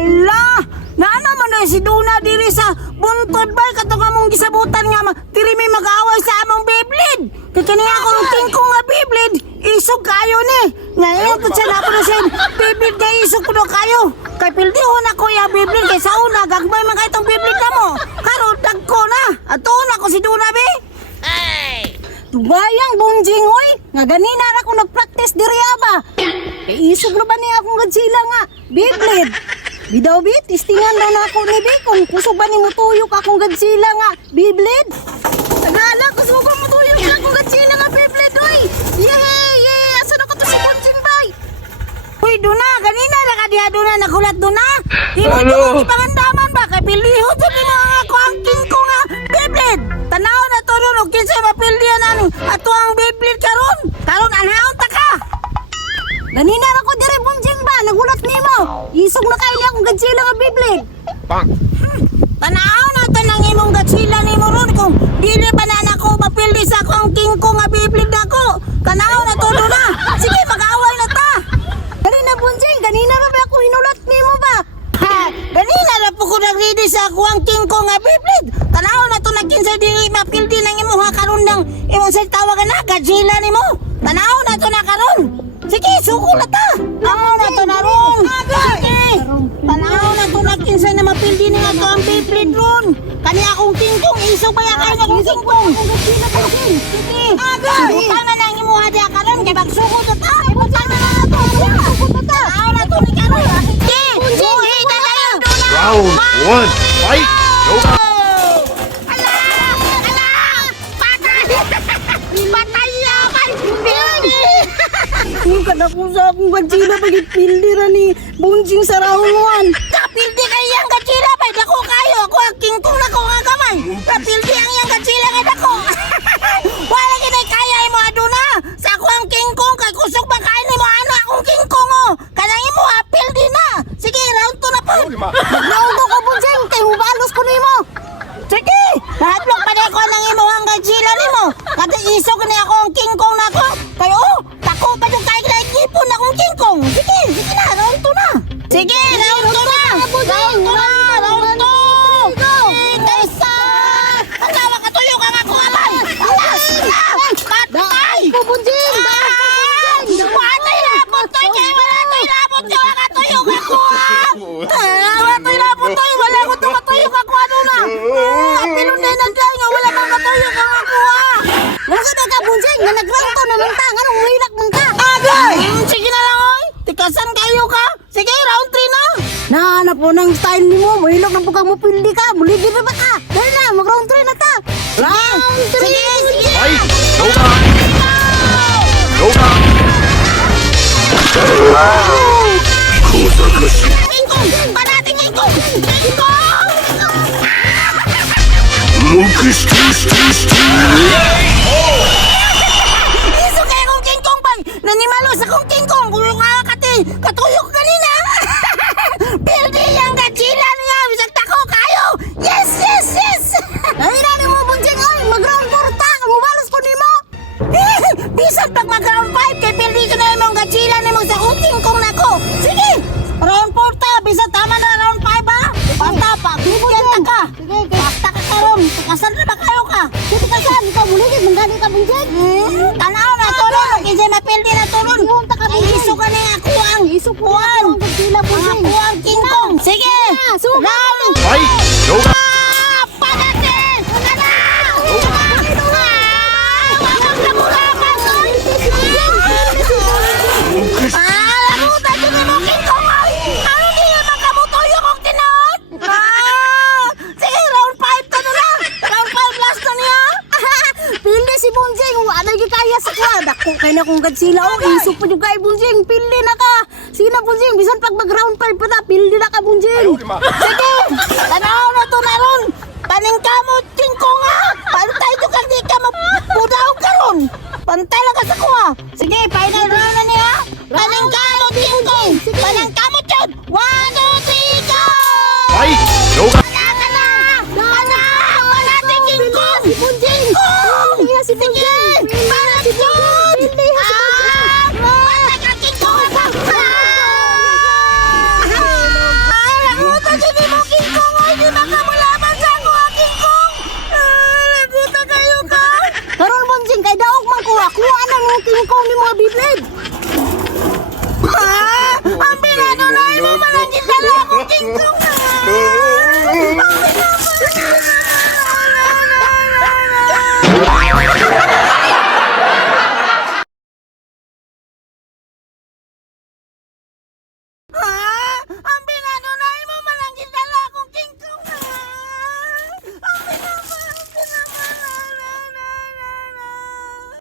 Hala! Naana man na si Duna diri sa buntod bay katong among gisabutan nga diri may mag-away sa among Beyblade. Kay kini ako ng tingkong nga Beyblade, isog kayo ni. Ngayon pud siya na siya Beyblade kay isog pud kayo. Kay pildihon ako ya Beyblade kay sa una gagmay man kay tong Beyblade namo. Karon dagko na. Aton ako si Duna be. Hey! Bayang bunjing oy, nga ganina ra ko nagpractice diri aba. Kay isog na ba niya akong Godzilla nga Beyblade? Bidaw bit, istingan na ako ni Bi kung kusog ba ni mutuyok akong Godzilla nga Beyblade? Tagala, kusog ba mutuyok na akong Godzilla nga Beyblade oy? Yay! Asa na ko to si bunjing bay? Uy, Duna, ganina ra ka diha Duna nagulat Duna. Imo ito pangandaman ba kay pilihon sa mga ako ang king ko nga Beyblade. Tanaw na to nun, o kinsa mapildihan ani ato ang Beyblade karon. Karon anhaon ta ka. Ganina ra ko dire bunjing ba, nagulat nimo. Isog na kay akong Godzilla nga Beyblade. Bang. Tanaw na to nang imong Godzilla nimo ron kung dili ba na nako mapildi sa akong king ko nga Beyblade nako. Tanaw na to Duna. Sige, mag-away na ta. Ganina bunjing, ganina ra ba ako hinulat nimo ba? Ha, ganina ra po ko nag-ready sa ako ang king ko nga Beyblade. Tanaw na to nagkinsay dili mapildi nang imuha karon ng imong sa tawagan na Godzilla nimo. Tanaw na to na karon. Sige, suko na ta. Tanaw na to na ron. Sige. Tanaw na to nagkinsay na mapildi ni nga to ang Beyblade ron. Kani akong king kong isog ba kay akong king kong. Sige. Butang na nang imuha diha karon kay magsuko na ta. Butang na na to. Tanaw na to ni karon. Sige. Buhi na tayo Duna. Round 1, fight! Go! Yung kadako sa akong Godzilla pagipildi ra ni bunjing sa raungan. Kapildi kay yang Godzilla pay dako kayo. Ako ang king kong nako nga gamay. Kapildi ang yang Godzilla kay dako. Wala gid kaya imo aduna. Sa ako ang king kong kay kusog ba kay nimo ano akong king kong oh. Kanang imo apildi na. Sige, round 2 na po. Round 2 ko bunjing kay mubalos ko nimo. Sige, nahatlok pa ko nang imo ang Godzilla nimo. Kada isog ni ako ang king kong nako. Kay oh, tako pa yung kay ipon na akong king kong. Sige, sige na, round 2 na. Sige, round 2 na. Round 2 na, round 2. Tesa! Pagkawa ka tuyo ka nga ko alay. Alas na! Patay! Bunjing! Patay labot to, kaya wala to'y labot. Kaya ka tuyo ka ko wala to'y labot to, wala ko to katuyo ka ko ano na. Pinunay na dahil nga wala kang katuyo ka ko Wala ka ka bunjing! Na nagranto naman ta! Anong umilak man ka? Sige na lang oy. Tikasan kayo ka. Sige, round 3 na. Nahanap po ng style ni mo! Mahilak na po kang mapildi ka! Buligi pa ba ka? Dahil na! Mag-round 3 na ta! Round 3! Sige, sige. Fight! Go! Go! Kingkong! Parating Kingkong! Kingkong! Iso kayo kong Kingkong bay! Nanimalo sa kong Kingkong! Kung yung katuyok kanina! Pildi yung Godzilla niya! Bisag tako kayo! Yes, yes, yes! Dahil na ni mo bunjing! Ay! Mag-round 4 ta! Mubalos ko ni mo! Bisag pag mag-round 5 kay pildi ko na yung Godzilla ni mo sa kong Kingkong nako! Sige! Round 4 ta! Bisag tama na round 5 ha! Basta pa! Bigyan ta ka! Basta ka karon! Tukasan na ba kayo ka? Sige ka saan! Ikaw buligi! Manggali ka bunjing! Tanaw na tulong! Kasi mapildi na tulong! Yun, taka Ay, bunjing! iso ka na nga kuwang! Iso po Kuwang! ang Godzilla bunjing! Kuwang King Kong! Sige! suka! Round! Fight! Go! Pagatin! Una na! Larutan din mo King Kong! Ano di naman kamutoyo kong tinood? Sige, round 5 ka na lang! Round 5 last na niya! Pildi si bunjing! Ano yung kaya sa kwa? Dako kay na kong Godzilla! Oh! Iso po yung kay bunjing! Pildi na ka! Sige na bunjing! Bisan pag mag-round 5 pa na! Pildi na ka bunjing! Sige! Tanaw na to na ron! Paning kamot King Kong ha! Pantay ko kang di ka mapudaw ka ron! Pantay lang ka sa kuha! Sige, final round na niya! Paning kamot King Kong! Paning kamot yun! 1, 2, 3, go! Fight! Go! Wala ka na! Wala! Wala si King Kong! Si bunjing! Kong! Pildi ha si bunjing! Para Si bunjing! Pildi ha si bunjing! Wala ka King Kong! King Kong ni mga Beyblade. Ha? Ang pinatuloy mo malagit na ako, King Kong na!